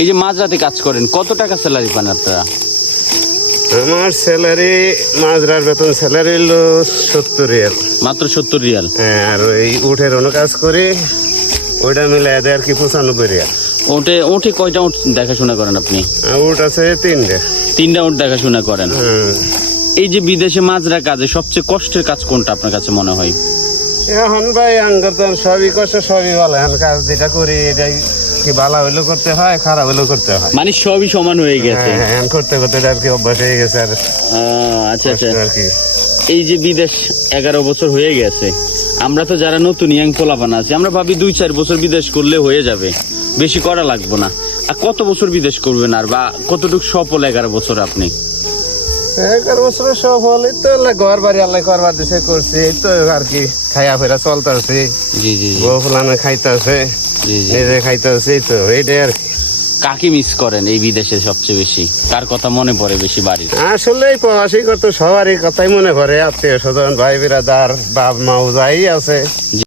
এই যে মাঝরাতে কাজ করেন, কত টাকা স্যালারি পান আপনারা? আমার স্যালারি মাজরার বেতন স্যালারি হলো 70 রিয়াল। মাত্র 70 রিয়াল। হ্যাঁ, আর ওই উঠের অন্য কাজ করি, ওইটা মিলে দেয় আর কি 95 রিয়াল। ওঠে কয়টা উঠ দেখাশোনা করেন আপনি? উঠ আছে 3টা। 3টা উঠ দেখাশোনা করেন। হুম। এই যে বিদেশে মাজরা কাজে সবচেয়ে কষ্টের কাজ কোনটা আপনার কাছে মনে হয়? এখন ভাই আঙ্গর তো সবই কষ্ট, সবই ভালো। এখন কাজ যেটা করি এটাই কি ভালো হইলেও করতে হয়, খারাপ হইলেও করতে হয়। মানে সবই সমান হয়ে গেছে। হ্যাঁ, এখন করতে করতে আর কি অভ্যাস হয়ে গেছে। আর আচ্ছা আচ্ছা। আর কি এই যে বিদেশ 11 বছর হয়ে গেছে, আমরা তো যারা নতুন ইয়াং পোলাপান আছি, আমরা ভাবি 2-4 বছর বিদেশ করলে হয়ে যাবে, বেশি করা লাগবে না। আর কত বছর বিদেশ করবেন, আর বা কতটুকু সফল 11 বছর আপনি? 11 বছরের সফল এই তো ঘর বাড়ি আল্লাহ করবার দিছে, করছি এই তো আর কি খাইয়া ফেরা চলতেছি। জি জি জি বউ ফুলানো খাইতেছে, জি জি। নিজে খাইতেছি, এই তো এইটাই আর কি। কাকে মিস করেন এই বিদেশে সবচেয়ে বেশি? কার কথা মনে পড়ে বেশি বাড়ির? আসলে এই প্রবাসী কত সবারই কথাই মনে পড়ে, আত্মীয় স্বজন, ভাই বিরাদার, বাপ মা যাই আছে।